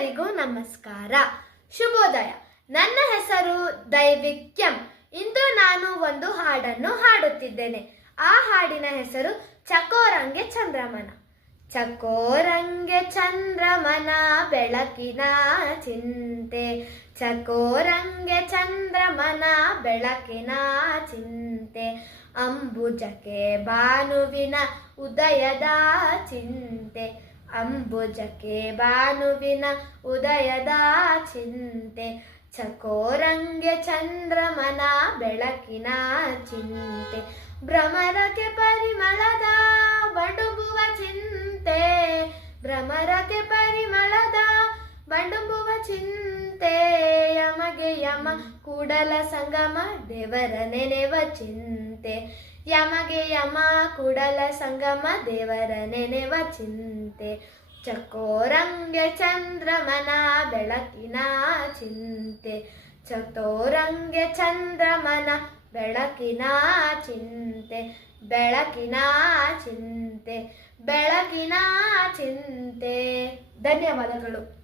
ಎಲ್ಲರಿಗೂ ನಮಸ್ಕಾರ, ಶುಭೋದಯ. ನನ್ನ ಹೆಸರು ದೈವಿಕ್ಯಂ. ಇಂದು ನಾನು ಒಂದು ಹಾಡನ್ನು ಹಾಡುತ್ತಿದ್ದೇನೆ. ಆ ಹಾಡಿನ ಹೆಸರು ಚಕೋರಂಗೆ ಚಂದ್ರಮನ. ಚಕೋರಂಗೆ ಚಂದ್ರಮನ ಬೆಳಕಿನ ಚಿಂತೆ, ಚಕೋರಂಗೆ ಚಂದ್ರಮನ ಬೆಳಕಿನ ಚಿಂತೆ, ಅಂಬುಜಕ್ಕೆ ಭಾನುವಿನ ಉದಯದ ಚಿಂತೆ, ಅಂಬುಜಕ್ಕೆ ಭಾನುವಿನ ಉದಯದ ಚಿಂತೆ, ಚಕೋರಂಗೆ ಚಂದ್ರಮನ ಬೆಳಕಿನ ಚಿಂತೆ, ಭ್ರಮರಕ್ಕೆ ಪರಿಮಳದ ಬಡುಬುವ ಚಿಂತೆ, ಭ್ರಮರಕ್ಕೆ ಪರಿಮಳದ ಬಡುಬುವ ಚಿಂತೆ, ಯಮಗೆ ಯಮ ಕೂಡಲ ಸಂಗಮ ದೇವರ ನೆನೆವ ಚಿಂತೆ, ಯಮಗೆ ಯಮ ಕೂಡಲ ಸಂಗಮ ದೇವರ ನೆನೆವ ಚಿಂತೆ, ಚಕೋರಂಗೆ ಚಂದ್ರಮನ ಬೆಳಕಿನ ಚಿಂತೆ, ಚಕೋರಂಗೆ ಚಂದ್ರಮನ ಬೆಳಕಿನ ಚಿಂತೆ, ಬೆಳಕಿನ ಚಿಂತೆ, ಬೆಳಕಿನ ಚಿಂತೆ. ಧನ್ಯವಾದಗಳು.